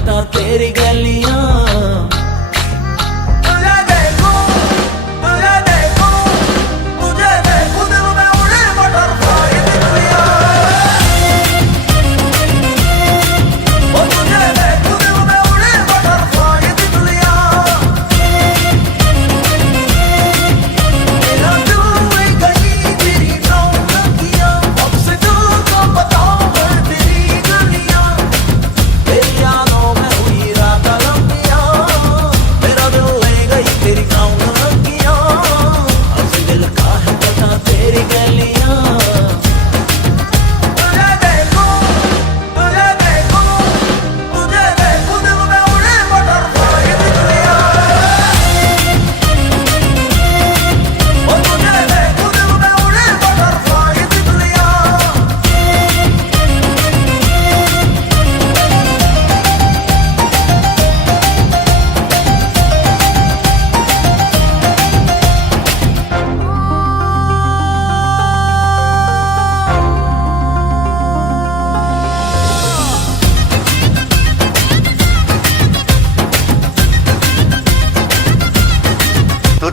पता तेरी गलियां।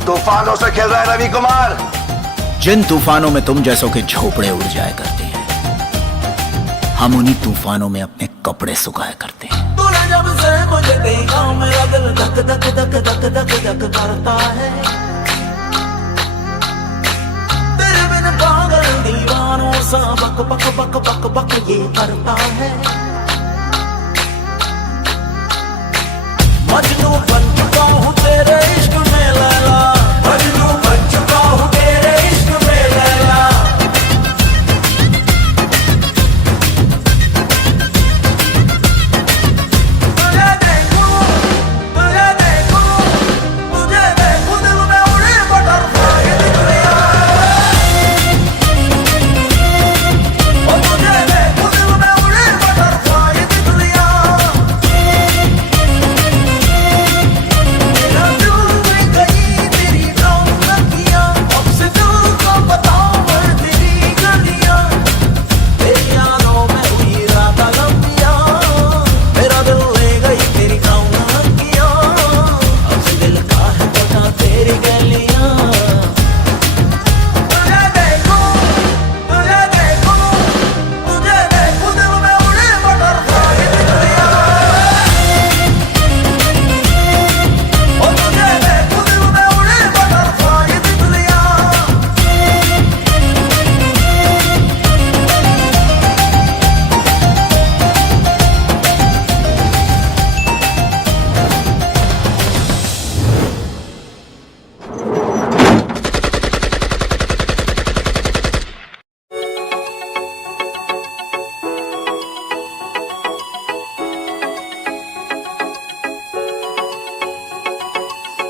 तूफानों से खेल रहा है रवि कुमार। जिन तूफानों में तुम जैसों के झोपड़े उड़ जाया करते हैं, हम उन्हीं तूफानों में अपने कपड़े सुखाया करते हैं। तूने जब से मुझे देखा मेरा दिल धक धक धक धक धक धक करता है। तेरे बिन पागल दीवानों सा बक बक बक बक बक ये करता है। मजनू बन चुका हूँ तेरे इश्क में लैला, मजनू बन चुका हूँ तेरे इश्क में लैला। तुझे देखूं मुझे देखूं दिल में उड़े बटरफ्लाई दुनिया। ओ तुझे देखूं दिल में उड़े बटरफ्लाई दुनिया।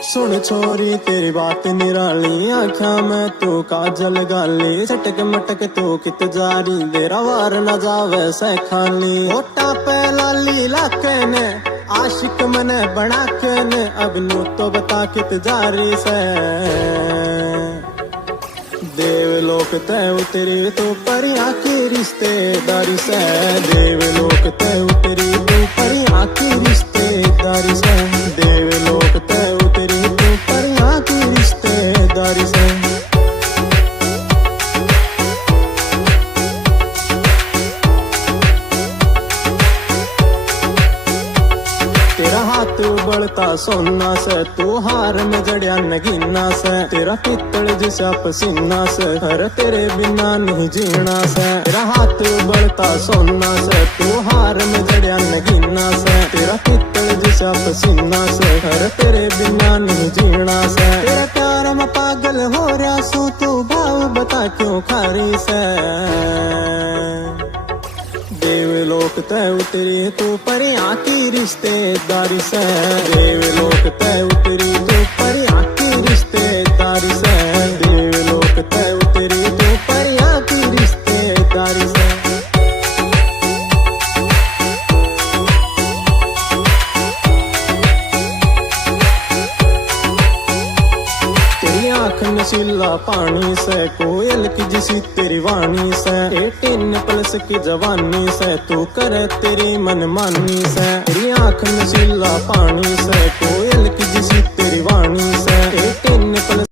सुन छोरी तेरी बात निराली, आख्या मैं तू काजल गाली। चटक मटक तू कित जारी, तेरा वार न जावे से खाली। होटा पे लाली लाके ने आशिक मने बना के ने, अब नू तो बता कित जारी से। देवलोक तय उतरी तू परियां की रिश्तेदारी से, देवलोक तय उतरी तू परियां की रिश्तेदारी से, देवलोक तय उतरी तू परियां की रिश्तेदारी से। तेरा हाथ उबलता सोना से, तू हार में जड़िया नगीना से। तेरा पित्तल जैसा पसीना से, हर तेरे बिना नहीं जीना से। तेरा हाथ उबलता सोना से, तू हार में जड़िया नगीना से। तेरा पित्तल जैसा पसीना से, हर तेरे बिना नहीं जीना से। तेरा प्यार में पागल हो रहा सू, तू भाव बता क्यों खारी से। देवलोक तय उतरी तू परियां की रिश्तेदारी से, देवलोक तय उतरी तू परियां की रिश्तेदारी से, देवलोक तय उतरी तू परियां की रिश्तेदारी से। तेरी आँख नशीला पानी से, कोयल की जैसी तेरी वाणी से, 18+ की जवानी से, तू करे तेरी मनमानी से। तेरी आँख नशीला पानी से,